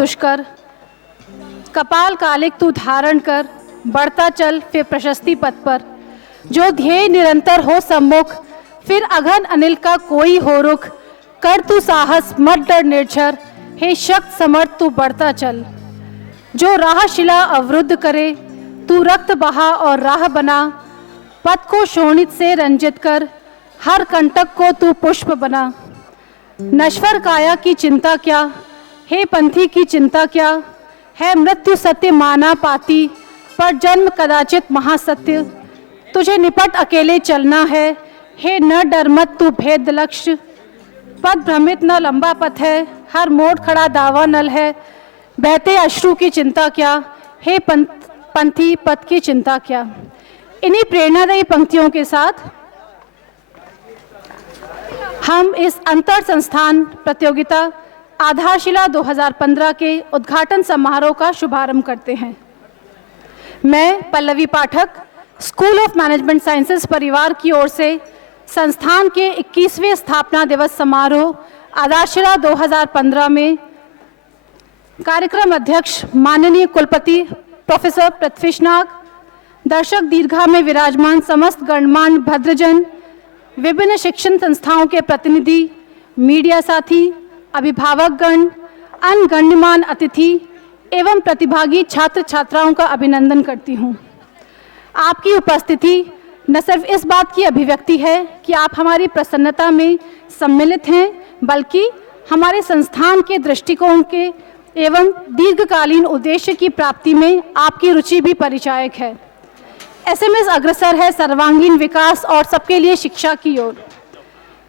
दुष्कर, कपाल कालिक तू धारण कर, बढ़ता चल फिर प्रशस्ति पथ पर। जो ध्येय निरंतर हो सम्मुख, फिर अघन अनिल का कोई हो रुख। कर तू साहस मत डर निर्झर, हे शक्त समर्थ तू बढ़ता चल। जो राह शिला अवरुद्ध करे, तू रक्त बहा और राह बना। पथ को शोणित से रंजित कर, हर कंटक को तू पुष्प बना। नश्वर काया की चिंता क्या, हे पंथी की चिंता क्या। है मृत्यु सत्य माना पाती, पर जन्म कदाचित महासत्य। तुझे निपट अकेले चलना है, हे न डर मत तू भेद लक्ष्य। पथ भ्रमित न लंबा पथ है, हर मोड़ खड़ा दावा नल है। बहते अश्रु की चिंता क्या, हे पंथी पथ की चिंता क्या। इन्हीं प्रेरणादायी पंक्तियों के साथ हम इस अंतर संस्थान प्रतियोगिता आधारशिला 2015 के उद्घाटन समारोह का शुभारंभ करते हैं। मैं पल्लवी पाठक, स्कूल ऑफ मैनेजमेंट साइंसेज परिवार की ओर से संस्थान के 21वें स्थापना दिवस समारोह आधारशिला 2015 में कार्यक्रम अध्यक्ष माननीय कुलपति प्रोफेसर पृथ्वीश नाग, दर्शक दीर्घा में विराजमान समस्त गणमान्य भद्रजन, विभिन्न शिक्षण संस्थाओं के प्रतिनिधि, मीडिया साथी, अभिभावकगण, अन्य गण्यमान्य अतिथि एवं प्रतिभागी छात्र छात्राओं का अभिनंदन करती हूँ। आपकी उपस्थिति न सिर्फ इस बात की अभिव्यक्ति है कि आप हमारी प्रसन्नता में सम्मिलित हैं, बल्कि हमारे संस्थान के दृष्टिकोण के एवं दीर्घकालीन उद्देश्य की प्राप्ति में आपकी रुचि भी परिचायक है। एसएमएस अग्रसर है सर्वांगीण विकास और सबके लिए शिक्षा की ओर।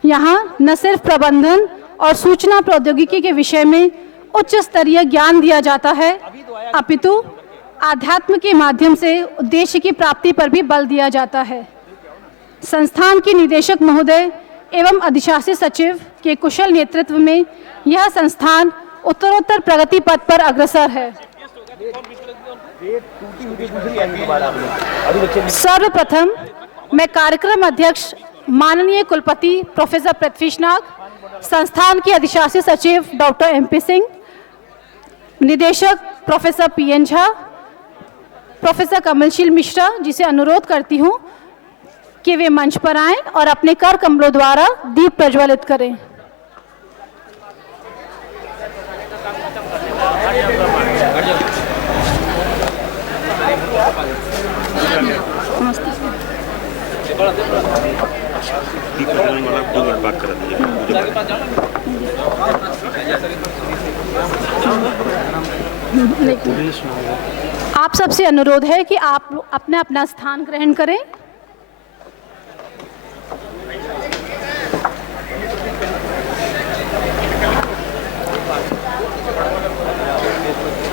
यहाँ न सिर्फ प्रबंधन और सूचना प्रौद्योगिकी के विषय में उच्च स्तरीय ज्ञान दिया जाता है, अपितु आध्यात्म के माध्यम से उद्देश्य की प्राप्ति पर भी बल दिया जाता है। संस्थान के निदेशक महोदय एवं अधिशासी सचिव के कुशल नेतृत्व में यह संस्थान उत्तरोत्तर प्रगति पथ पर अग्रसर है। सर्वप्रथम मैं कार्यक्रम अध्यक्ष माननीय कुलपति प्रोफेसर पृथ्वीश नाग, संस्थान के अधिशासी सचिव डॉक्टर MP सिंह, निदेशक professor PN Jha, professor Kamalsheel Mishra ji से अनुरोध करती हूँ कि वे मंच पर आएं और अपने कर कमलों द्वारा दीप प्रज्वलित करें। आप सबसे अनुरोध है कि आप अपना अपना स्थान ग्रहण करें।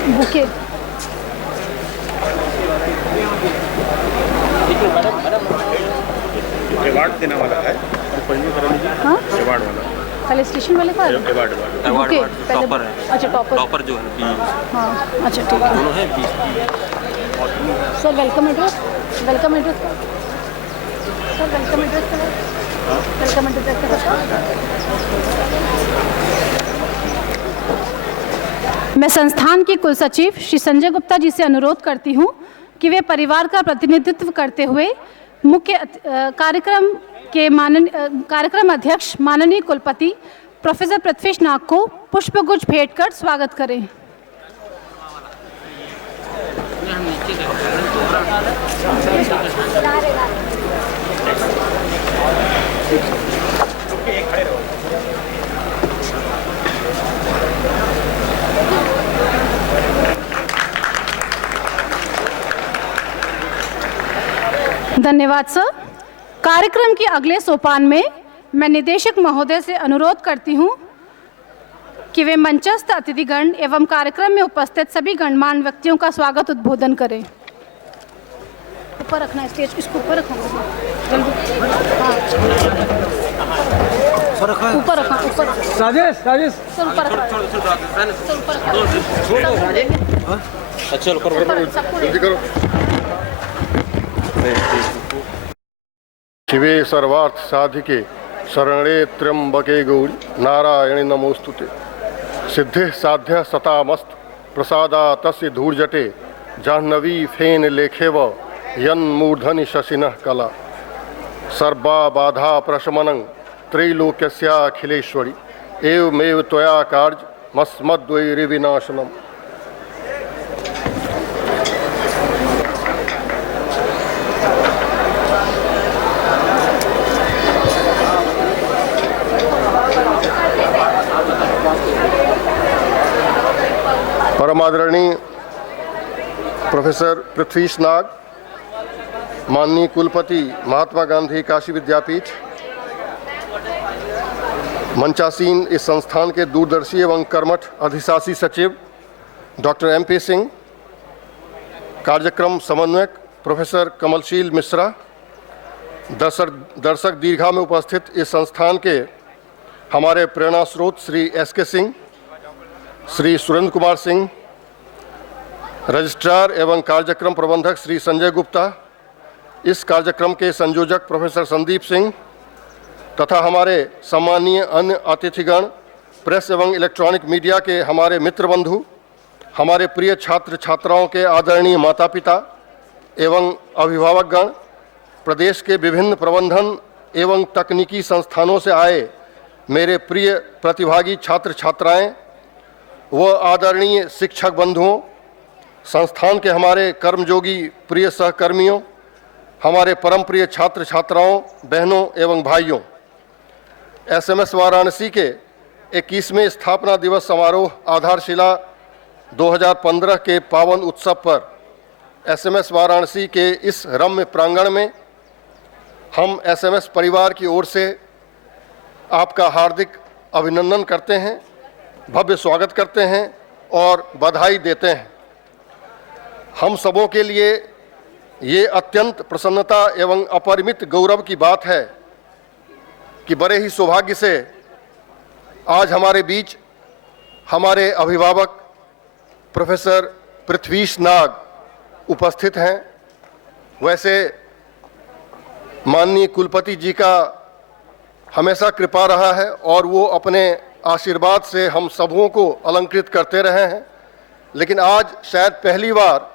बुके अवार्ड देने वाला है। हाँ? अवार्ड वाला पहले स्टेशन वाले का अवार्ड ओके टॉपर है। अच्छा टॉपर जो है हाँ अच्छा ठीक है। दोनों है sir welcome address sir welcome address welcome address मैं संस्थान के कुल सचिव श्री संजय गुप्ता जी से अनुरोध करती हूँ कि वे परिवार का प्रतिनिधित्व करते हुए मुख्य कार्यक्रम अध्यक्ष माननीय कुलपति प्रोफेसर पृथ्वीश नाग को पुष्पगुच्छ भेंट कर स्वागत करें। धन्यवाद सर। कार्यक्रम के अगले सोपान में मैं निदेशक महोदय से अनुरोध करती हूं कि वे मंचस्थ अतिथिगण एवं कार्यक्रम में उपस्थित सभी गणमान्य व्यक्तियों का स्वागत उद्बोधन करें। ऊपर रखना है स्टेज, इसको ऊपर रखना ऊपर रखना ऊपर राजेश सर ऊपर शिवे सर्वार्थ साधिके शरणे त्र्यंबके गौरी नारायणी नमोस्तुते। सिद्धि साध्य सतामस्त प्रसादा तस्य धूर्जटे जाह्नवी फेन लेखेव यन्मूर्धनि शशिनः कला सर्वा बाधा प्रशमनं त्रैलोक्यस्याखिलेश्वरी एवमेव त्वया कार्यमस्मद्वैरिविनाशनम्। परमादरणीय प्रोफेसर पृथ्वीश नाग, माननीय कुलपति महात्मा गांधी काशी विद्यापीठ, मंचासीन इस संस्थान के दूरदर्शी एवं कर्मठ अधिशासी सचिव डॉक्टर MP सिंह, कार्यक्रम समन्वयक प्रोफेसर कमलशील मिश्रा, दर्शक दीर्घा में उपस्थित इस संस्थान के हमारे प्रेरणा स्रोत श्री SK सिंह, श्री सुरेंद्र कुमार सिंह, रजिस्ट्रार एवं कार्यक्रम प्रबंधक श्री संजय गुप्ता, इस कार्यक्रम के संयोजक प्रोफेसर संदीप सिंह तथा हमारे सम्मानीय अन्य अतिथिगण, प्रेस एवं इलेक्ट्रॉनिक मीडिया के हमारे मित्र बंधु, हमारे प्रिय छात्र छात्राओं के आदरणीय माता पिता एवं अभिभावकगण, प्रदेश के विभिन्न प्रबंधन एवं तकनीकी संस्थानों से आए मेरे प्रिय प्रतिभागी छात्र छात्राएं व आदरणीय शिक्षक बंधुओं, संस्थान के हमारे कर्मयोगी प्रिय सहकर्मियों, हमारे परम प्रिय छात्र छात्राओं, बहनों एवं भाइयों, SMS वाराणसी के 21वें स्थापना दिवस समारोह आधारशिला 2015 के पावन उत्सव पर SMS वाराणसी के इस रम्य प्रांगण में हम SMS परिवार की ओर से आपका हार्दिक अभिनंदन करते हैं, भव्य स्वागत करते हैं और बधाई देते हैं। हम सबों के लिए ये अत्यंत प्रसन्नता एवं अपरिमित गौरव की बात है कि बड़े ही सौभाग्य से आज हमारे बीच हमारे अभिभावक प्रोफेसर पृथ्वीश नाग उपस्थित हैं। वैसे माननीय कुलपति जी का हमेशा कृपा रहा है और वो अपने आशीर्वाद से हम सबों को अलंकृत करते रहे हैं, लेकिन आज शायद पहली बार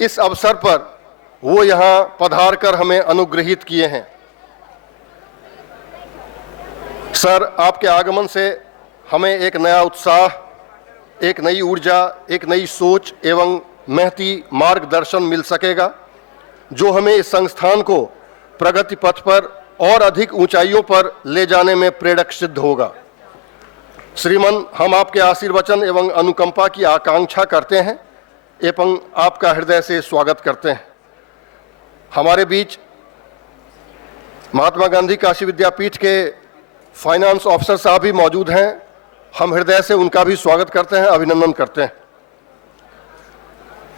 इस अवसर पर वो यहाँ पधार कर हमें अनुग्रहित किए हैं। सर, आपके आगमन से हमें एक नया उत्साह, एक नई ऊर्जा, एक नई सोच एवं महती मार्गदर्शन मिल सकेगा, जो हमें इस संस्थान को प्रगति पथ पर और अधिक ऊंचाइयों पर ले जाने में प्रेरक सिद्ध होगा। श्रीमन, हम आपके आशीर्वचन एवं अनुकंपा की आकांक्षा करते हैं एवं आपका हृदय से स्वागत करते हैं। हमारे बीच महात्मा गांधी काशी विद्यापीठ के फाइनेंस ऑफिसर साहब भी मौजूद हैं। हम हृदय से उनका भी स्वागत करते हैं, अभिनंदन करते हैं।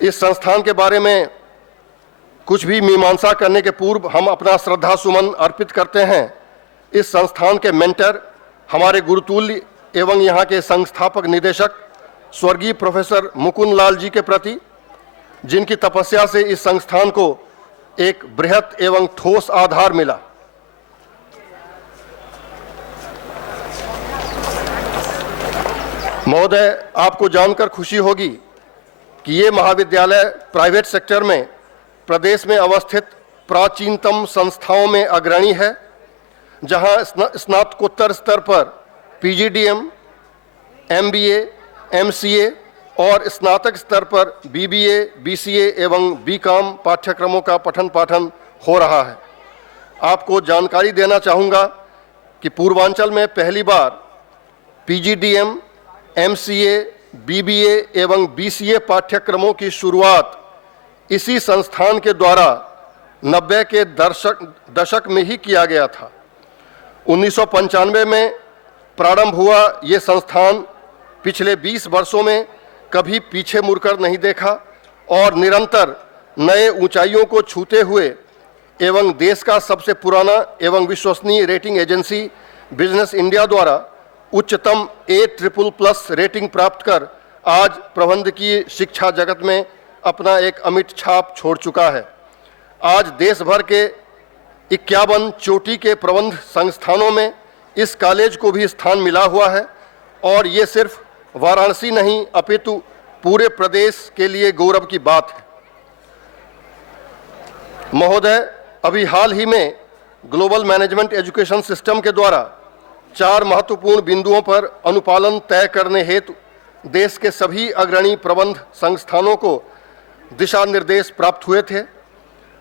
इस संस्थान के बारे में कुछ भी मीमांसा करने के पूर्व हम अपना श्रद्धा सुमन अर्पित करते हैं इस संस्थान के मेंटर, हमारे गुरुतुल्य एवं यहाँ के संस्थापक निदेशक स्वर्गीय प्रोफेसर मुकुंद लाल जी के प्रति, जिनकी तपस्या से इस संस्थान को एक बृहत एवं ठोस आधार मिला। महोदय, आपको जानकर खुशी होगी कि ये महाविद्यालय प्राइवेट सेक्टर में प्रदेश में अवस्थित प्राचीनतम संस्थाओं में अग्रणी है, जहां स्नातकोत्तर स्तर पर PGDM, MBA, MCA और स्नातक स्तर पर BBA, BCA एवं BCom पाठ्यक्रमों का पठन पाठन हो रहा है। आपको जानकारी देना चाहूँगा कि पूर्वांचल में पहली बार PGDM, MCA, BBA एवं BCA पाठ्यक्रमों की शुरुआत इसी संस्थान के द्वारा 90 के दशक में ही किया गया था। 1995 में प्रारंभ हुआ ये संस्थान पिछले 20 वर्षों में कभी पीछे मुड़कर नहीं देखा और निरंतर नए ऊंचाइयों को छूते हुए एवं देश का सबसे पुराना एवं विश्वसनीय रेटिंग एजेंसी बिजनेस इंडिया द्वारा उच्चतम A++ रेटिंग प्राप्त कर आज प्रबंधकीय शिक्षा जगत में अपना एक अमिट छाप छोड़ चुका है। आज देश भर के 51 चोटी के प्रबंध संस्थानों में इस कॉलेज को भी स्थान मिला हुआ है और ये सिर्फ वाराणसी नहीं अपितु पूरे प्रदेश के लिए गौरव की बात है। महोदय, अभी हाल ही में ग्लोबल मैनेजमेंट एजुकेशन सिस्टम के द्वारा 4 महत्वपूर्ण बिंदुओं पर अनुपालन तय करने हेतु देश के सभी अग्रणी प्रबंध संस्थानों को दिशा निर्देश प्राप्त हुए थे।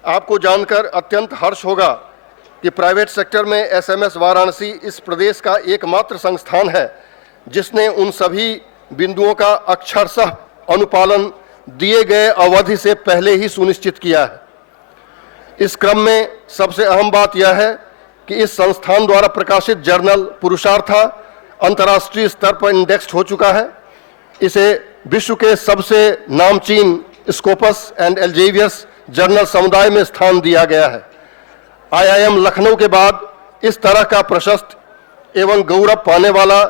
आपको जानकर अत्यंत हर्ष होगा कि प्राइवेट सेक्टर में एसएमएस वाराणसी इस प्रदेश का एकमात्र संस्थान है जिसने उन सभी बिंदुओं का अक्षरशः अनुपालन दिए गए अवधि से पहले ही सुनिश्चित किया है। इस क्रम में सबसे अहम बात यह है कि इस संस्थान द्वारा प्रकाशित जर्नल पुरुषार्था अंतर्राष्ट्रीय स्तर पर इंडेक्स्ड हो चुका है। इसे विश्व के सबसे नामचीन स्कोपस एंड एल्जेवियर्स जर्नल समुदाय में स्थान दिया गया है। आईआईएम लखनऊ के बाद इस तरह का प्रशस्त एवं गौरव पाने वाला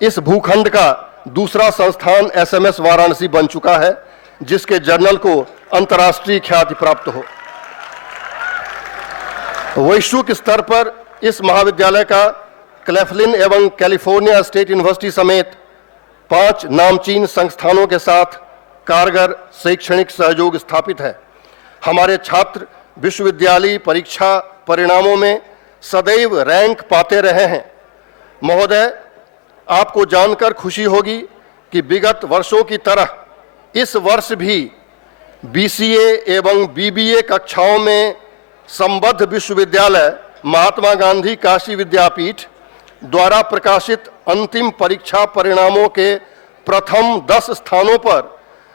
इस भूखंड का दूसरा संस्थान एसएमएस वाराणसी बन चुका है जिसके जर्नल को अंतर्राष्ट्रीय ख्याति प्राप्त हो। वैश्विक स्तर पर इस महाविद्यालय का क्लेफ्लिन एवं कैलिफोर्निया स्टेट यूनिवर्सिटी समेत 5 नामचीन संस्थानों के साथ कारगर शैक्षणिक सहयोग स्थापित है। हमारे छात्र विश्वविद्यालय परीक्षा परिणामों में सदैव रैंक पाते रहे हैं। महोदय, आपको जानकर खुशी होगी कि विगत वर्षों की तरह इस वर्ष भी बीसीए एवं बीबीए कक्षाओं में संबद्ध विश्वविद्यालय महात्मा गांधी काशी विद्यापीठ द्वारा प्रकाशित अंतिम परीक्षा परिणामों के प्रथम 10 स्थानों पर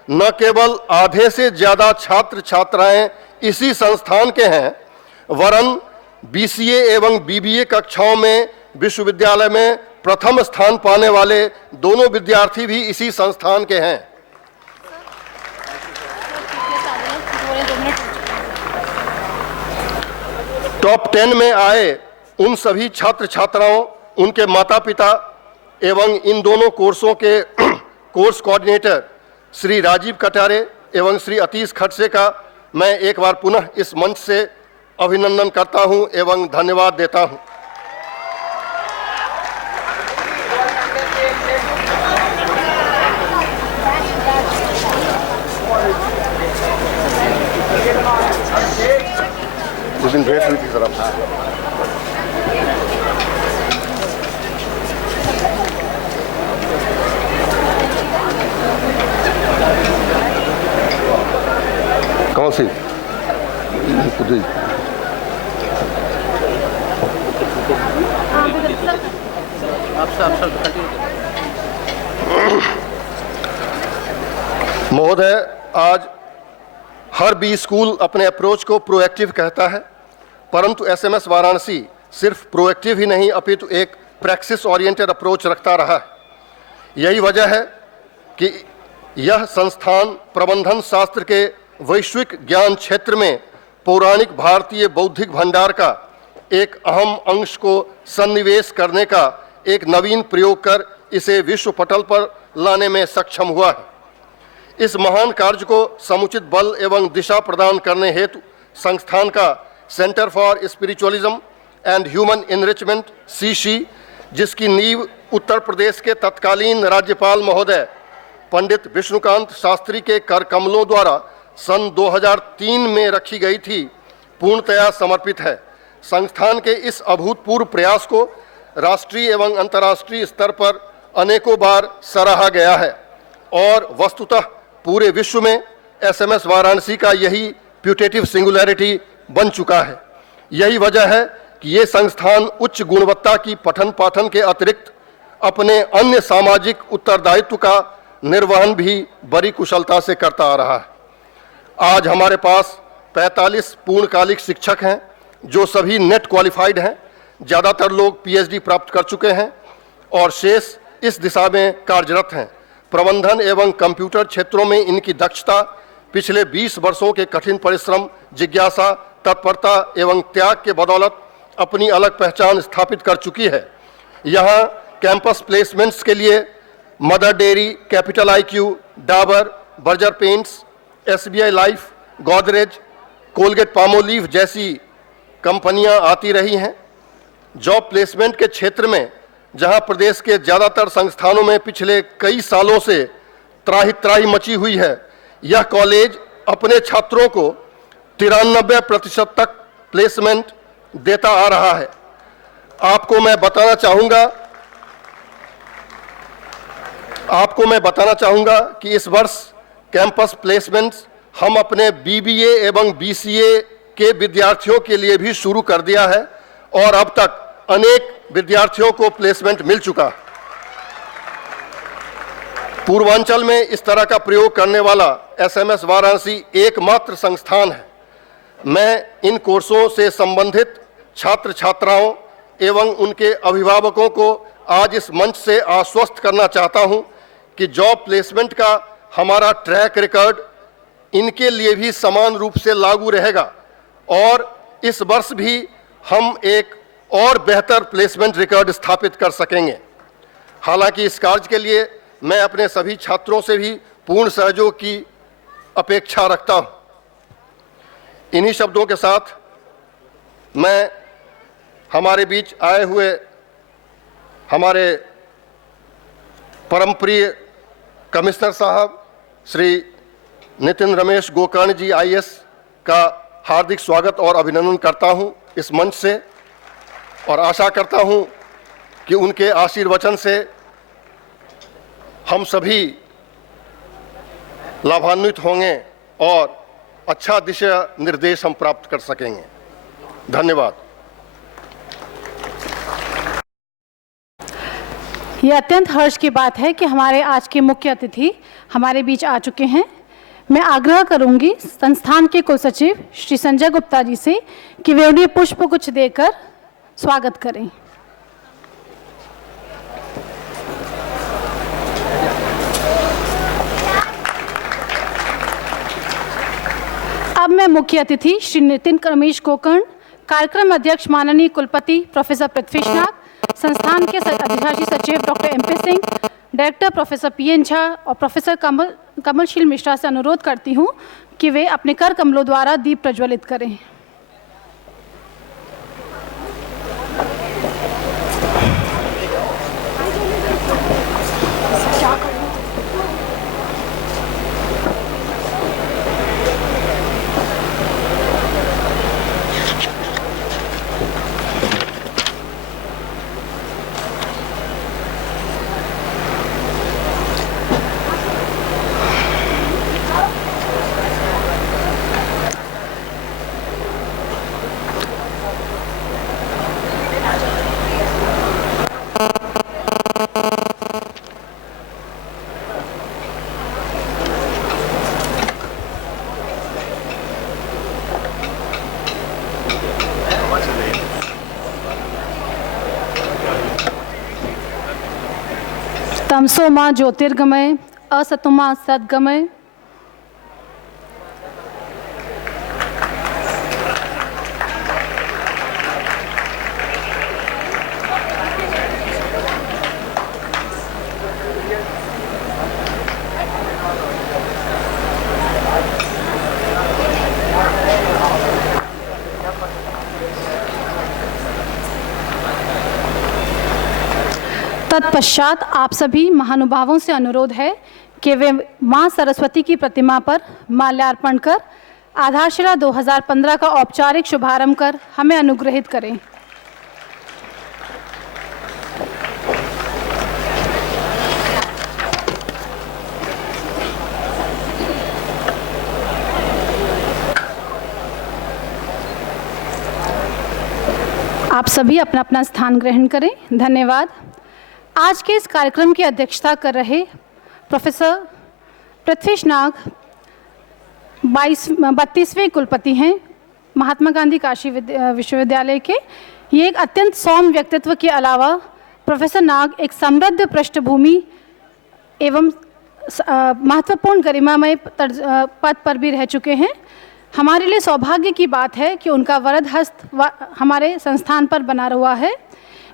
न केवल आधे से ज्यादा छात्र छात्राएं इसी संस्थान के हैं, वरन बीसीए एवं बीबीए कक्षाओं में विश्वविद्यालय में प्रथम स्थान पाने वाले दोनों विद्यार्थी भी इसी संस्थान के हैं। टॉप 10 में आए उन सभी छात्र छात्राओं, उनके माता पिता एवं इन दोनों कोर्सों के कोर्स कोऑर्डिनेटर श्री राजीव कटारे एवं श्री अतीश खड़से का मैं एक बार पुनः इस मंच से अभिनंदन करता हूं एवं धन्यवाद देता हूं। उस दिन भेंट हुई थी सर आपसे। कौन सी? महोदय, आज हर बी स्कूल अपने अप्रोच को प्रोएक्टिव कहता है, परंतु एसएमएस वाराणसी सिर्फ प्रोएक्टिव ही नहीं अपितु एक प्रैक्टिस ओरिएंटेड अप्रोच रखता रहा है। यही वजह है कि यह संस्थान प्रबंधन शास्त्र के वैश्विक ज्ञान क्षेत्र में पौराणिक भारतीय बौद्धिक भंडार का एक अहम अंश को सन्निवेश करने का एक नवीन प्रयोग कर इसे विश्व पटल पर लाने में सक्षम हुआ है। इस महान कार्य को समुचित बल एवं दिशा प्रदान करने हेतु संस्थान का centre for spiritualism and human enrichment सीशी, जिसकी नींव उत्तर प्रदेश के तत्कालीन राज्यपाल महोदय पंडित विष्णुकांत शास्त्री के कर कमलों द्वारा सन 2003 में रखी गई थी, पूर्णतया समर्पित है। संस्थान के इस अभूतपूर्व प्रयास को राष्ट्रीय एवं अंतर्राष्ट्रीय स्तर पर अनेकों बार सराहा गया है और वस्तुतः पूरे विश्व में एसएमएस वाराणसी का यही प्यूटेटिव सिंगुलैरिटी बन चुका है। यही वजह है कि ये संस्थान उच्च गुणवत्ता की पठन पाठन के अतिरिक्त अपने अन्य सामाजिक उत्तरदायित्व का निर्वहन भी बड़ी कुशलता से करता आ रहा है। आज हमारे पास 45 पूर्णकालिक शिक्षक हैं जो सभी नेट क्वालिफाइड हैं। ज़्यादातर लोग पीएचडी प्राप्त कर चुके हैं और शेष इस दिशा में कार्यरत हैं। प्रबंधन एवं कंप्यूटर क्षेत्रों में इनकी दक्षता पिछले 20 वर्षों के कठिन परिश्रम, जिज्ञासा, तत्परता एवं त्याग के बदौलत अपनी अलग पहचान स्थापित कर चुकी है। यहाँ कैंपस प्लेसमेंट्स के लिए Mother Dairy, Capital IQ, Dabur, Berger Paints, SBI Life, Godrej, Colgate Palmolive जैसी कंपनियां आती रही हैं। जॉब प्लेसमेंट के क्षेत्र में जहां प्रदेश के ज़्यादातर संस्थानों में पिछले कई सालों से त्राही त्राही मची हुई है। यह कॉलेज अपने छात्रों को 93% तक प्लेसमेंट देता आ रहा है। आपको मैं बताना चाहूंगा कि इस वर्ष कैंपस प्लेसमेंट्स हम अपने बीबीए एवं बीसीए के विद्यार्थियों के लिए भी शुरू कर दिया है और अब तक अनेक विद्यार्थियों को प्लेसमेंट मिल चुका। पूर्वांचल में इस तरह का प्रयोग करने वाला एसएमएस वाराणसी एकमात्र संस्थान है। मैं इन कोर्सों से संबंधित छात्र छात्राओं एवं उनके अभिभावकों को आज इस मंच से आश्वस्त करना चाहता हूं कि जॉब प्लेसमेंट का हमारा ट्रैक रिकॉर्ड इनके लिए भी समान रूप से लागू रहेगा और इस वर्ष भी हम एक और बेहतर प्लेसमेंट रिकॉर्ड स्थापित कर सकेंगे। हालांकि इस कार्य के लिए मैं अपने सभी छात्रों से भी पूर्ण सहयोग की अपेक्षा रखता हूं। इन्हीं शब्दों के साथ मैं हमारे बीच आए हुए हमारे परम प्रिय कमिश्नर साहब श्री नितिन रमेश गोकर्ण जी आईएएस का हार्दिक स्वागत और अभिनंदन करता हूं इस मंच से और आशा करता हूं कि उनके आशीर्वचन से हम सभी लाभान्वित होंगे और अच्छा दिशा निर्देश हम प्राप्त कर सकेंगे। धन्यवाद। ये अत्यंत हर्ष की बात है कि हमारे आज के मुख्य अतिथि हमारे बीच आ चुके हैं। मैं आग्रह करूंगी संस्थान के कुल सचिव श्री संजय गुप्ता जी से कि वे उन्हें पुष्पगुच्छ देकर स्वागत करें। अब मैं मुख्य अतिथि श्री नितिन रमेश गोकर्ण, कार्यक्रम अध्यक्ष माननीय कुलपति प्रोफेसर पृथ्वीश नाग, संस्थान के अधिशासी सचिव doctor MP Singh, director professor PN Jha और प्रोफेसर कमलशील मिश्रा से अनुरोध करती हूं कि वे अपने कर कमलों द्वारा दीप प्रज्वलित करें। तमसो मां ज्योतिर्गमय असतोमा सद्गमय। तत्पश्चात आप सभी महानुभावों से अनुरोध है कि वे मां सरस्वती की प्रतिमा पर माल्यार्पण कर आधारशिला 2015 का औपचारिक शुभारंभ कर हमें अनुग्रहित करें। आप सभी अपना अपना स्थान ग्रहण करें। धन्यवाद। आज के इस कार्यक्रम की अध्यक्षता कर रहे प्रोफेसर पृथ्वीश नाग 32वें कुलपति हैं महात्मा गांधी काशी विश्वविद्यालय के। ये एक अत्यंत सौम्य व्यक्तित्व के अलावा प्रोफेसर नाग एक समृद्ध पृष्ठभूमि एवं महत्वपूर्ण गरिमामय पद पर भी रह चुके हैं। हमारे लिए सौभाग्य की बात है कि उनका वरद हस्त हमारे संस्थान पर बना हुआ है।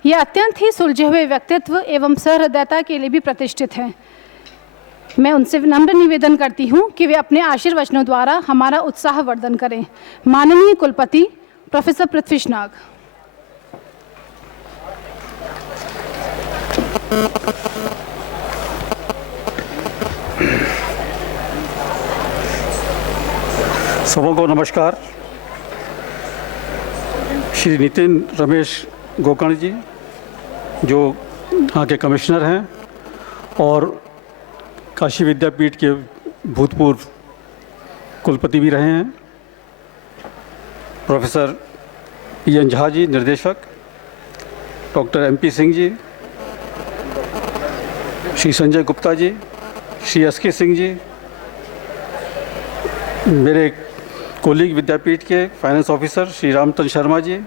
यह अत्यंत ही सुलझे हुए व्यक्तित्व एवं सहृदयता के लिए भी प्रतिष्ठित हैं। मैं उनसे नम्र निवेदन करती हूं कि वे अपने आशीर्वचनों द्वारा हमारा उत्साह वर्धन करें। माननीय कुलपति प्रोफेसर पृथ्वीश नाग। सबको नमस्कार। श्री नितिन रमेश गोकर्ण जी, जो यहाँ के कमिश्नर हैं और काशी विद्यापीठ के भूतपूर्व कुलपति भी रहे हैं, प्रोफेसर एन झा जी निर्देशक, doctor MP Singh ji, Shri Sanjay Gupta ji, Shri SK Singh ji, मेरे कोलीग विद्यापीठ के फाइनेंस ऑफिसर श्री रामतन शर्मा जी,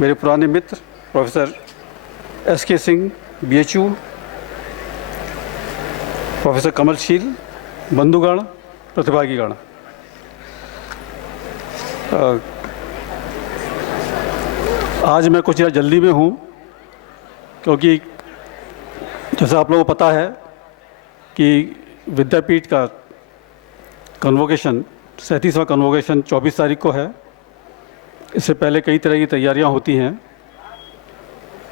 मेरे पुराने मित्र professor SK Singh BHU, professor Kamalsheel, बंधुगण, प्रतिभागीगण, आज मैं कुछ जल्दी में हूँ क्योंकि जैसा आप लोगों को पता है कि विद्यापीठ का कन्वोकेशन 37वां कन्वोकेशन 24 तारीख को है। इससे पहले कई तरह की तैयारियां होती हैं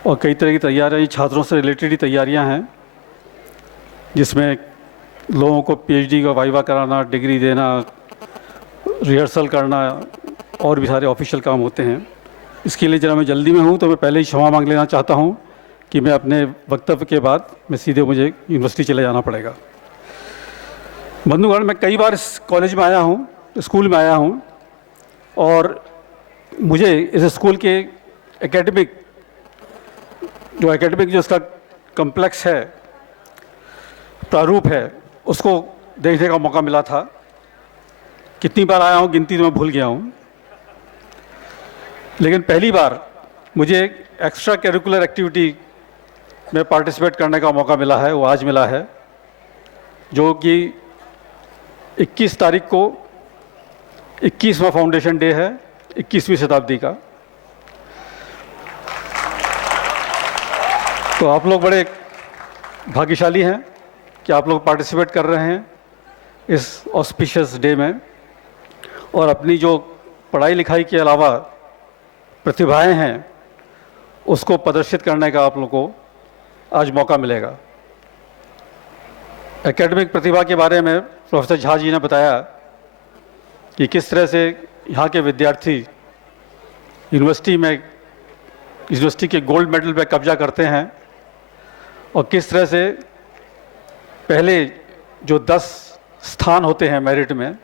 और कई तरह की तैयारियां छात्रों से रिलेटेड ही तैयारियां हैं, जिसमें लोगों को PhD का वाइवा कराना, डिग्री देना, रिहर्सल करना और भी सारे ऑफिशियल काम होते हैं। इसके लिए ज़रा मैं जल्दी में हूँ तो मैं पहले ही क्षमा मांग लेना चाहता हूँ कि मैं अपने वक्तव्य के बाद मुझे यूनिवर्सिटी चले जाना पड़ेगा। बंधुगण, मैं कई बार इस कॉलेज में आया हूँ, स्कूल में आया हूँ और मुझे इस स्कूल के एकेडमिक जो इसका कम्प्लेक्स है, प्रारूप है, उसको देखने का मौका मिला था। कितनी बार आया हूँ गिनती तो मैं भूल गया हूँ, लेकिन पहली बार मुझे एक्स्ट्रा करिकुलर एक्टिविटी में पार्टिसिपेट करने का मौका मिला है, वो आज मिला है, जो कि 21 तारीख को 21वां फाउंडेशन डे है 21वीं शताब्दी का। तो आप लोग बड़े भाग्यशाली हैं कि आप लोग पार्टिसिपेट कर रहे हैं इस ऑस्पिशियस डे में और अपनी जो पढ़ाई लिखाई के अलावा प्रतिभाएं हैं उसको प्रदर्शित करने का आप लोगों को आज मौका मिलेगा। एकेडमिक प्रतिभा के बारे में प्रोफेसर झा जी ने बताया कि किस तरह से यहाँ के विद्यार्थी यूनिवर्सिटी के गोल्ड मेडल पे कब्जा करते हैं और किस तरह से पहले जो 10 स्थान होते हैं मेरिट में,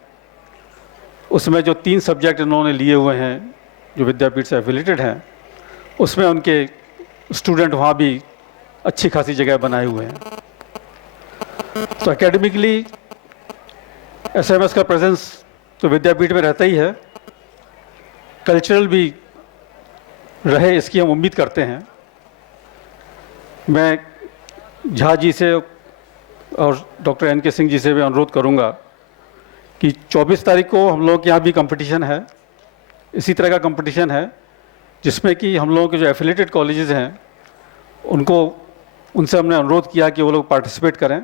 उसमें जो 3 सब्जेक्ट इन्होंने लिए हुए हैं जो विद्यापीठ से एफिलेटेड हैं, उसमें उनके स्टूडेंट वहाँ भी अच्छी खासी जगह बनाए हुए हैं। तो एकेडमिकली SMS का प्रेजेंस तो विद्यापीठ में रहता ही है, कल्चरल भी रहे इसकी हम उम्मीद करते हैं। मैं झा जी से और डॉक्टर NK सिंह जी से भी अनुरोध करूंगा कि 24 तारीख को हम लोग के यहाँ भी कंपटीशन है, इसी तरह का कंपटीशन है, जिसमें कि हम लोगों के जो एफिलेटेड कॉलेजेस हैं उनसे हमने अनुरोध किया कि वो लोग पार्टिसिपेट करें।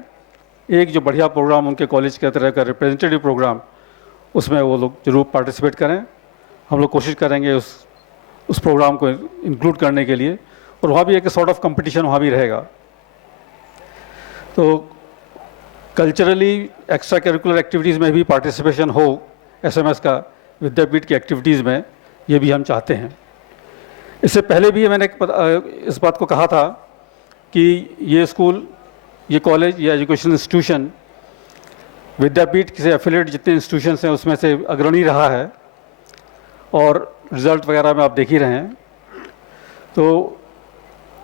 एक जो बढ़िया प्रोग्राम उनके कॉलेज के तरह का रिप्रेजेंटेटिव प्रोग्राम, उसमें वो लोग जरूर पार्टिसिपेट करें। हम लोग कोशिश करेंगे उस प्रोग्राम को इंक्लूड करने के लिए, और वहाँ भी एक सॉर्ट ऑफ कंपटीशन वहाँ भी रहेगा। तो कल्चरली एक्स्ट्रा करिकुलर एक्टिविटीज़ में भी पार्टिसिपेशन हो SMS का विद्यापीठ की एक्टिविटीज़ में, ये भी हम चाहते हैं। इससे पहले भी मैंने इस बात को कहा था कि ये स्कूल, ये कॉलेज, ये एजुकेशन इंस्टीट्यूशन विद्यापीठ से एफिलेट जितने इंस्टीट्यूशंस हैं उसमें से अग्रणी रहा है और रिज़ल्ट वगैरह में आप देख ही रहे हैं। तो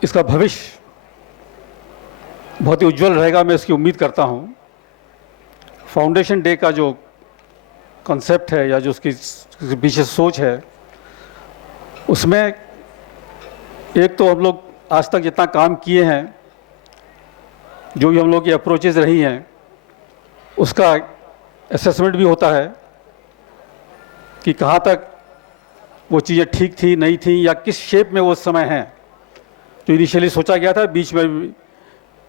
इसका भविष्य बहुत ही उज्जवल रहेगा, मैं इसकी उम्मीद करता हूँ। फाउंडेशन डे का जो कॉन्सेप्ट है या जो उसकी पीछे सोच है, उसमें एक तो हम लोग आज तक जितना काम किए हैं, जो भी हम लोग की अप्रोचेज रही हैं, उसका असेसमेंट भी होता है कि कहाँ तक वो चीज़ें ठीक थी, नहीं थी, या किस शेप में वो उस समय हैं जो इनिशियली सोचा गया था। बीच में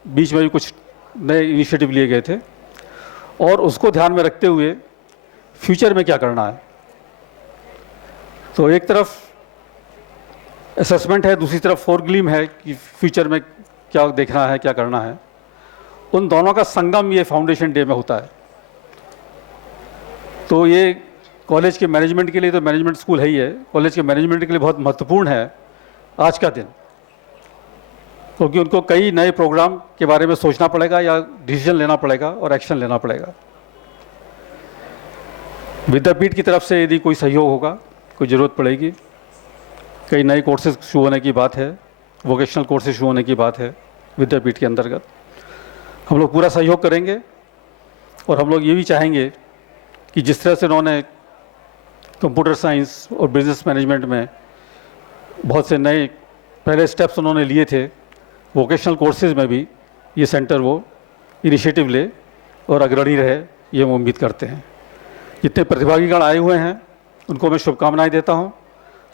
भी कुछ नए इनिशिएटिव लिए गए थे, और उसको ध्यान में रखते हुए फ्यूचर में क्या करना है। तो एक तरफ असेसमेंट है, दूसरी तरफ फोरग्लीम है कि फ्यूचर में क्या देखना है, क्या करना है। उन दोनों का संगम ये फाउंडेशन डे में होता है। तो ये कॉलेज के मैनेजमेंट के लिए, तो मैनेजमेंट स्कूल है ही है, कॉलेज के मैनेजमेंट के लिए बहुत महत्वपूर्ण है आज का दिन, क्योंकि उनको कई नए प्रोग्राम के बारे में सोचना पड़ेगा या डिसीजन लेना पड़ेगा और एक्शन लेना पड़ेगा। विद्यापीठ की तरफ से यदि कोई सहयोग होगा, कोई ज़रूरत पड़ेगी, कई नए कोर्सेज शुरू होने की बात है, वोकेशनल कोर्सेज शुरू होने की बात है विद्यापीठ के अंतर्गत, हम लोग पूरा सहयोग करेंगे। और हम लोग ये भी चाहेंगे कि जिस तरह से उन्होंने कंप्यूटर साइंस और बिजनेस मैनेजमेंट में बहुत से नए पहले स्टेप्स उन्होंने लिए थे, वोकेशनल कोर्सेज में भी ये सेंटर वो इनिशिएटिव ले और अग्रणी रहे, ये हम उम्मीद करते हैं। जितने प्रतिभागीगण आए हुए हैं उनको मैं शुभकामनाएं देता हूं,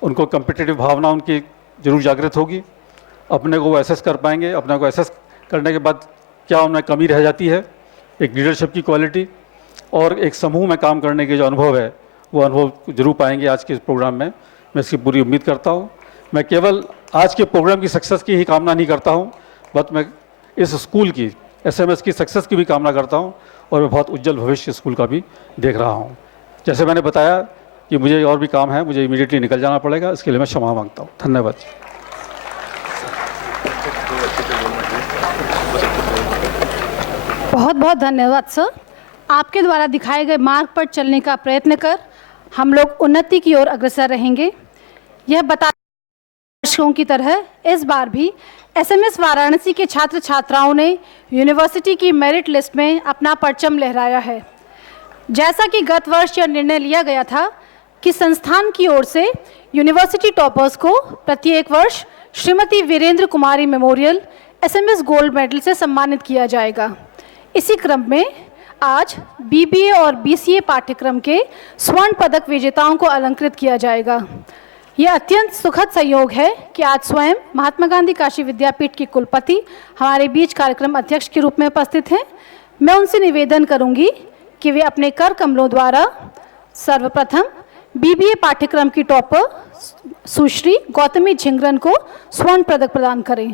उनको कम्पिटिटिव भावना उनकी जरूर जागृत होगी, अपने को वो एसेस कर पाएंगे, अपने को एसेस करने के बाद क्या उनमें कमी रह जाती है, एक लीडरशिप की क्वालिटी और एक समूह में काम करने के जो अनुभव है वो अनुभव जरूर पाएंगे आज के इस प्रोग्राम में। मैं इसकी पूरी उम्मीद करता हूँ। मैं केवल आज के प्रोग्राम की सक्सेस की ही कामना नहीं करता हूँ, बट मैं इस स्कूल की SMS की सक्सेस की भी कामना करता हूँ और मैं बहुत उज्जवल भविष्य स्कूल का भी देख रहा हूँ। जैसे मैंने बताया कि मुझे और भी काम है, मुझे इमीडिएटली निकल जाना पड़ेगा, इसके लिए मैं क्षमा मांगता हूँ। धन्यवाद। बहुत बहुत धन्यवाद सर। आपके द्वारा दिखाए गए मार्ग पर चलने का प्रयत्न कर हम लोग उन्नति की ओर अग्रसर रहेंगे। यह दर्शकों की तरह इस बार भी SMS वाराणसी के छात्र छात्राओं ने यूनिवर्सिटी की मेरिट लिस्ट में अपना परचम लहराया है। जैसा कि गत वर्ष यह निर्णय लिया गया था कि संस्थान की ओर से यूनिवर्सिटी टॉपर्स को प्रत्येक वर्ष श्रीमती वीरेंद्र कुमारी मेमोरियल SMS गोल्ड मेडल से सम्मानित किया जाएगा। इसी क्रम में आज BBA और BCA पाठ्यक्रम के स्वर्ण पदक विजेताओं को अलंकृत किया जाएगा। यह अत्यंत सुखद संयोग है कि आज स्वयं महात्मा गांधी काशी विद्यापीठ के कुलपति हमारे बीच कार्यक्रम अध्यक्ष के रूप में उपस्थित हैं। मैं उनसे निवेदन करूंगी कि वे अपने कर कमलों द्वारा सर्वप्रथम BBA पाठ्यक्रम की टॉपर सुश्री गौतमी झिंगरन को स्वर्ण पदक प्रदान करें।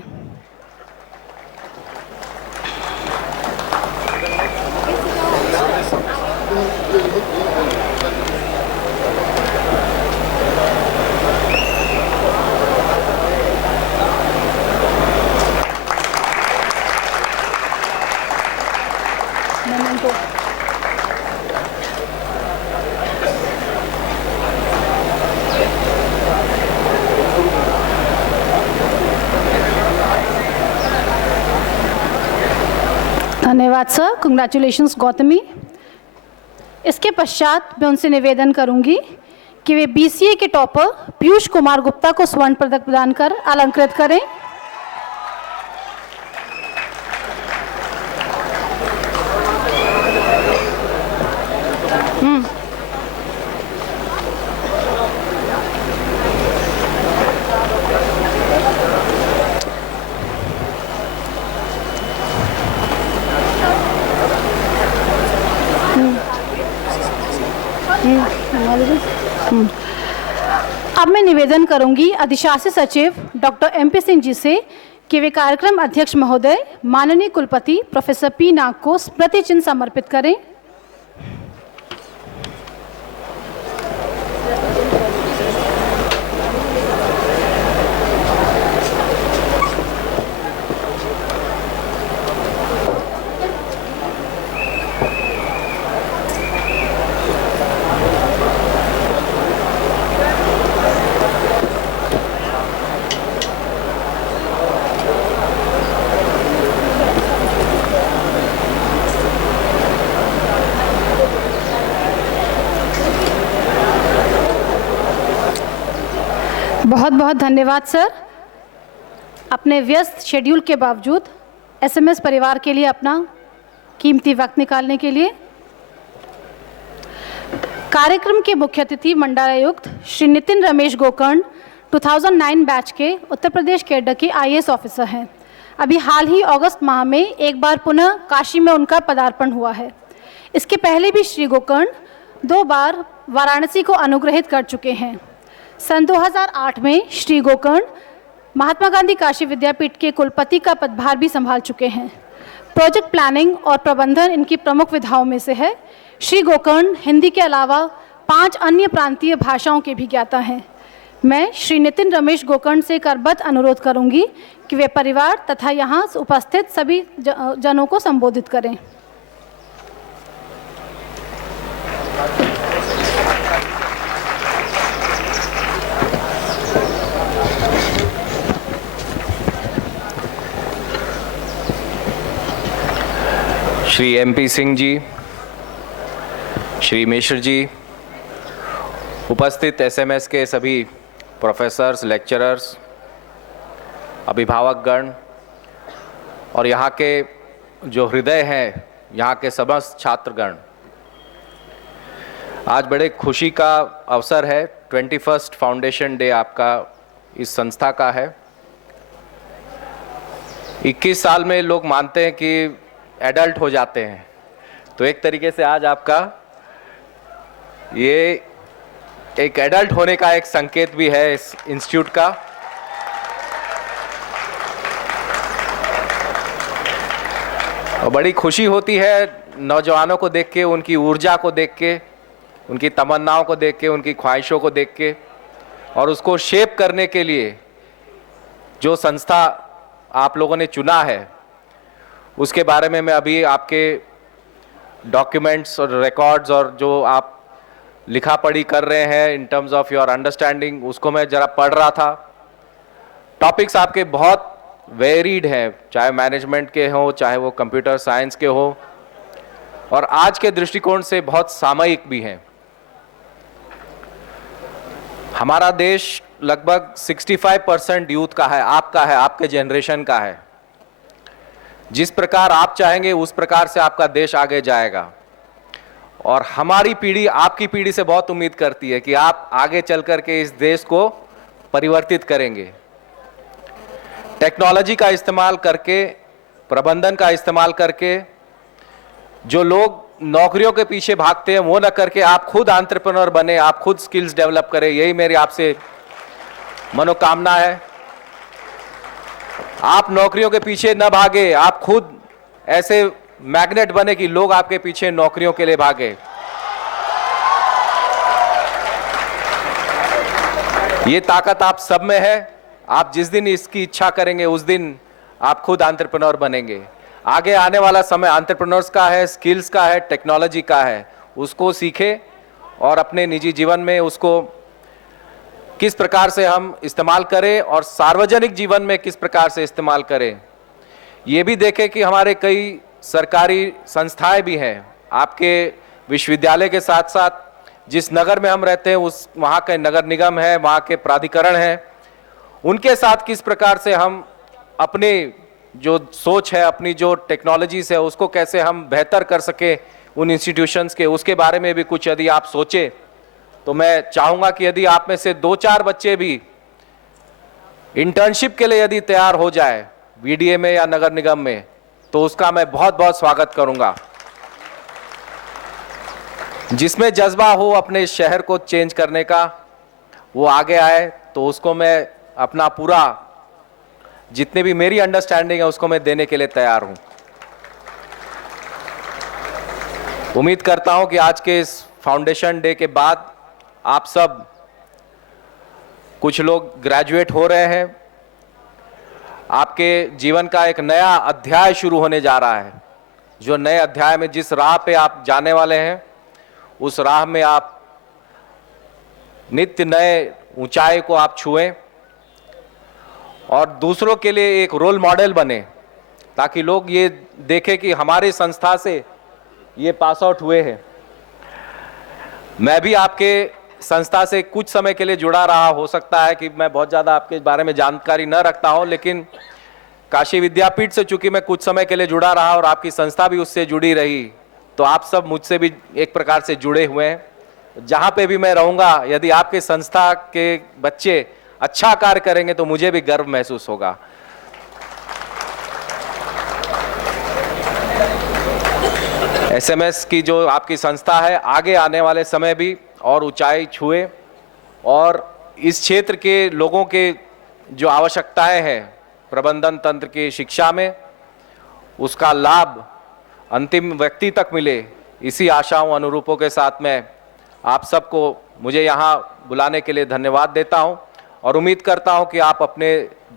धन्यवाद सर, कंग्रेचुलेशंस गौतमी। इसके पश्चात मैं उनसे निवेदन करूंगी कि वे BCA के टॉपर पीयूष कुमार गुप्ता को स्वर्ण पदक प्रदान कर अलंकृत करें। अब मैं निवेदन करूंगी अधिशासी सचिव डॉक्टर MP सिंह जी से कि वे कार्यक्रम अध्यक्ष महोदय माननीय कुलपति प्रोफेसर P नाग को स्मृति चिन्ह समर्पित करें। बहुत बहुत धन्यवाद सर, अपने व्यस्त शेड्यूल के बावजूद SMS परिवार के लिए अपना कीमती वक्त निकालने के लिए। कार्यक्रम के मुख्य अतिथि मंडलायुक्त श्री नितिन रमेश गोकर्ण 2009 बैच के उत्तर प्रदेश कैडर के IAS ऑफिसर हैं। अभी हाल ही अगस्त माह में एक बार पुनः काशी में उनका पदार्पण हुआ है। इसके पहले भी श्री गोकर्ण 2 बार वाराणसी को अनुग्रहित कर चुके हैं। सन 2008 में श्री गोकर्ण महात्मा गांधी काशी विद्यापीठ के कुलपति का पदभार भी संभाल चुके हैं। प्रोजेक्ट प्लानिंग और प्रबंधन इनकी प्रमुख विधाओं में से है। श्री गोकर्ण हिंदी के अलावा 5 अन्य प्रांतीय भाषाओं के भी ज्ञाता हैं। मैं श्री नितिन रमेश गोकर्ण से करबद्ध अनुरोध करूंगी कि वे परिवार तथा यहाँ उपस्थित सभी जनों को संबोधित करें। श्री MP सिंह जी, श्री मिश्र जी, उपस्थित SMS के सभी प्रोफेसर्स, लेक्चरर्स, अभिभावकगण और यहाँ के जो हृदय हैं, यहाँ के समस्त छात्रगण, आज बड़े खुशी का अवसर है। 21st फाउंडेशन डे आपका इस संस्था का है। 21 साल में लोग मानते हैं कि एडल्ट हो जाते हैं, तो एक तरीके से आज आपका ये एक एडल्ट होने का एक संकेत भी है इस इंस्टीट्यूट का। और बड़ी खुशी होती है नौजवानों को देख के, उनकी ऊर्जा को देख के, उनकी तमन्नाओं को देख के, उनकी ख्वाहिशों को देख के, और उसको शेप करने के लिए जो संस्था आप लोगों ने चुना है उसके बारे में मैं अभी आपके डॉक्यूमेंट्स और रिकॉर्ड्स और जो आप लिखा पढ़ी कर रहे हैं in terms of your understanding, उसको मैं ज़रा पढ़ रहा था। टॉपिक्स आपके बहुत वेरीड हैं, चाहे मैनेजमेंट के हो, चाहे वो कंप्यूटर साइंस के हो, और आज के दृष्टिकोण से बहुत सामयिक भी हैं। हमारा देश लगभग 65% यूथ का है, आपका है, आपके जनरेशन का है। जिस प्रकार आप चाहेंगे उस प्रकार से आपका देश आगे जाएगा, और हमारी पीढ़ी आपकी पीढ़ी से बहुत उम्मीद करती है कि आप आगे चल कर के इस देश को परिवर्तित करेंगे। टेक्नोलॉजी का इस्तेमाल करके, प्रबंधन का इस्तेमाल करके, जो लोग नौकरियों के पीछे भागते हैं वो न करके आप खुद एंटरप्रेन्योर बने, आप खुद स्किल्स डेवलप करें, यही मेरी आपसे मनोकामना है। आप नौकरियों के पीछे न भागे, आप खुद ऐसे मैग्नेट बने कि लोग आपके पीछे नौकरियों के लिए भागे। ये ताकत आप सब में है। आप जिस दिन इसकी इच्छा करेंगे उस दिन आप खुद एंटरप्रेन्योर बनेंगे। आगे आने वाला समय एंटरप्रेन्योर्स का है, स्किल्स का है, टेक्नोलॉजी का है। उसको सीखें और अपने निजी जीवन में उसको किस प्रकार से हम इस्तेमाल करें और सार्वजनिक जीवन में किस प्रकार से इस्तेमाल करें। ये भी देखें कि हमारे कई सरकारी संस्थाएं भी हैं। आपके विश्वविद्यालय के साथ साथ जिस नगर में हम रहते हैं उस वहाँ के नगर निगम है, वहाँ के प्राधिकरण हैं, उनके साथ किस प्रकार से हम अपने जो सोच है, अपनी जो टेक्नोलॉजीज है, उसको कैसे हम बेहतर कर सके उन इंस्टीट्यूशंस के, उसके बारे में भी कुछ यदि आप सोचें तो मैं चाहूँगा कि यदि आप में से 2-4 बच्चे भी इंटर्नशिप के लिए यदि तैयार हो जाए VDA में या नगर निगम में, तो उसका मैं बहुत बहुत स्वागत करूँगा। जिसमें जज्बा हो अपने शहर को चेंज करने का, वो आगे आए, तो उसको मैं अपना पूरा जितने भी मेरी अंडरस्टैंडिंग है उसको मैं देने के लिए तैयार हूं। उम्मीद करता हूं कि आज के इस फाउंडेशन डे के बाद आप सब, कुछ लोग ग्रेजुएट हो रहे हैं, आपके जीवन का एक नया अध्याय शुरू होने जा रहा है। जो नए अध्याय में जिस राह पे आप जाने वाले हैं उस राह में आप नित्य नए ऊंचाई को आप छुएं और दूसरों के लिए एक रोल मॉडल बने, ताकि लोग ये देखें कि हमारी संस्था से ये पास आउट हुए हैं। मैं भी आपके संस्था से कुछ समय के लिए जुड़ा रहा, हो सकता है कि मैं बहुत ज़्यादा आपके बारे में जानकारी न रखता हूं, लेकिन काशी विद्यापीठ से चूंकि मैं कुछ समय के लिए जुड़ा रहा और आपकी संस्था भी उससे जुड़ी रही, तो आप सब मुझसे भी एक प्रकार से जुड़े हुए हैं। जहाँ पे भी मैं रहूँगा, यदि आपके संस्था के बच्चे अच्छा कार्य करेंगे तो मुझे भी गर्व महसूस होगा। SMS की जो आपकी संस्था है आगे आने वाले समय भी और ऊंचाई छुए और इस क्षेत्र के लोगों के जो आवश्यकताएं हैं प्रबंधन तंत्र की शिक्षा में, उसका लाभ अंतिम व्यक्ति तक मिले, इसी आशाओं अनुरूपों के साथ मैं आप सबको मुझे यहाँ बुलाने के लिए धन्यवाद देता हूँ और उम्मीद करता हूँ कि आप अपने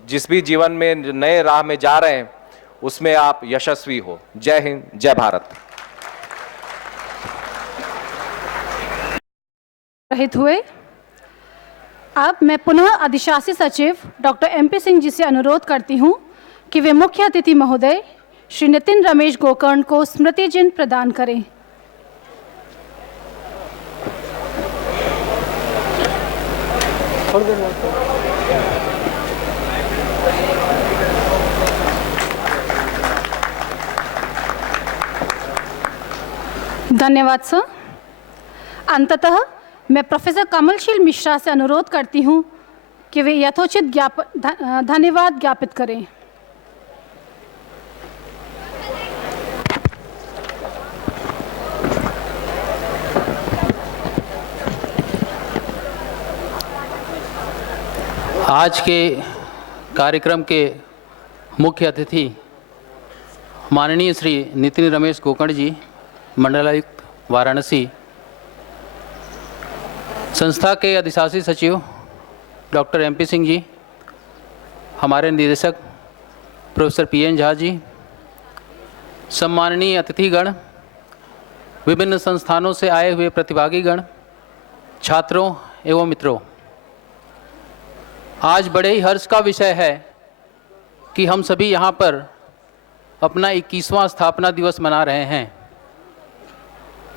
जिस भी जीवन में नए राह में जा रहे हैं उसमें आप यशस्वी हो। जय हिंद, जय भारत। रहित हुए। अब मैं पुनः अधिशासी सचिव डॉक्टर MP सिंह जी से अनुरोध करती हूं कि वे मुख्य अतिथि महोदय श्री नितिन रमेश गोकर्ण को स्मृति चिन्ह प्रदान करें। धन्यवाद सर। अंततः मैं प्रोफेसर कमलशील मिश्रा से अनुरोध करती हूं कि वे यथोचित धन्यवाद ज्ञापित करें। आज के कार्यक्रम के मुख्य अतिथि माननीय श्री नितिन रमेश गोकर्ण जी, मंडलायुक्त वाराणसी, संस्था के अधिशासी सचिव डॉक्टर MP सिंह जी, हमारे निदेशक प्रोफेसर PN झा जी, सम्माननीय अतिथिगण, विभिन्न संस्थानों से आए हुए प्रतिभागीगण, छात्रों एवं मित्रों, आज बड़े ही हर्ष का विषय है कि हम सभी यहाँ पर अपना 21वां स्थापना दिवस मना रहे हैं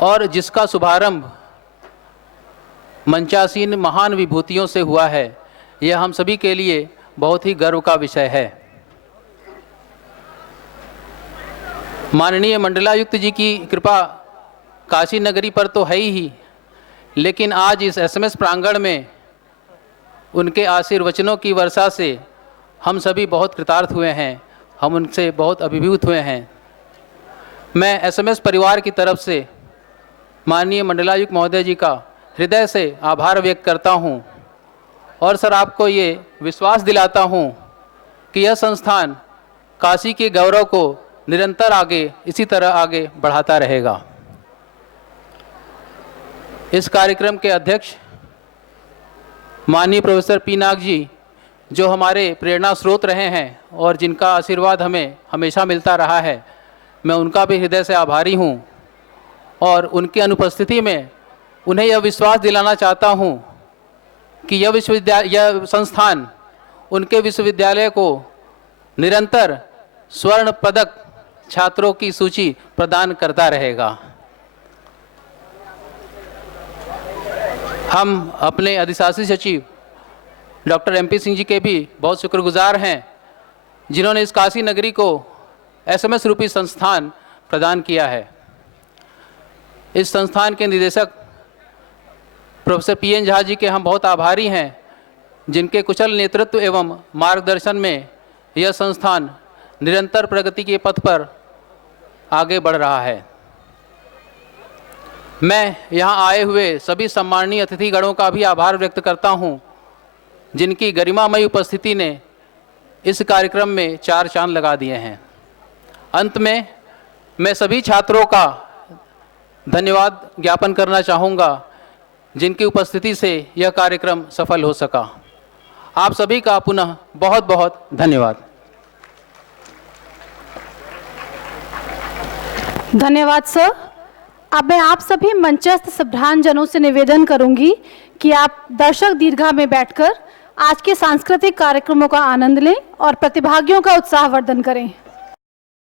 और जिसका शुभारंभ मंचासीन महान विभूतियों से हुआ है, यह हम सभी के लिए बहुत ही गर्व का विषय है। माननीय मंडलायुक्त जी की कृपा काशी नगरी पर तो है ही, लेकिन आज इस SMS प्रांगण में उनके आशीर्वचनों की वर्षा से हम सभी बहुत कृतार्थ हुए हैं, हम उनसे बहुत अभिभूत हुए हैं। मैं SMS परिवार की तरफ से माननीय मंडलायुक्त महोदय जी का हृदय से आभार व्यक्त करता हूं और सर आपको ये विश्वास दिलाता हूं कि यह संस्थान काशी के गौरव को निरंतर आगे इसी तरह आगे बढ़ाता रहेगा। इस कार्यक्रम के अध्यक्ष माननीय प्रोफेसर P नाग जी, जो हमारे प्रेरणा स्रोत रहे हैं और जिनका आशीर्वाद हमें हमेशा मिलता रहा है, मैं उनका भी हृदय से आभारी हूं और उनकी अनुपस्थिति में उन्हें यह विश्वास दिलाना चाहता हूं कि यह संस्थान उनके विश्वविद्यालय को निरंतर स्वर्ण पदक छात्रों की सूची प्रदान करता रहेगा। हम अपने अधिशासी सचिव डॉक्टर MP सिंह जी के भी बहुत शुक्रगुजार हैं, जिन्होंने इस काशी नगरी को SMS रूपी संस्थान प्रदान किया है। इस संस्थान के निदेशक प्रोफेसर PN झा जी के हम बहुत आभारी हैं, जिनके कुशल नेतृत्व एवं मार्गदर्शन में यह संस्थान निरंतर प्रगति के पथ पर आगे बढ़ रहा है। मैं यहाँ आए हुए सभी सम्माननीय अतिथिगणों का भी आभार व्यक्त करता हूँ, जिनकी गरिमामयी उपस्थिति ने इस कार्यक्रम में 4 चांद लगा दिए हैं। अंत में मैं सभी छात्रों का धन्यवाद ज्ञापन करना चाहूँगा, जिनकी उपस्थिति से यह कार्यक्रम सफल हो सका। आप सभी का पुनः बहुत बहुत धन्यवाद। धन्यवाद सर। अब मैं आप सभी मंचस्थ श्रद्धांजनों से निवेदन करूंगी कि आप दर्शक दीर्घा में बैठकर आज के सांस्कृतिक कार्यक्रमों का आनंद लें और प्रतिभागियों का उत्साहवर्धन करें।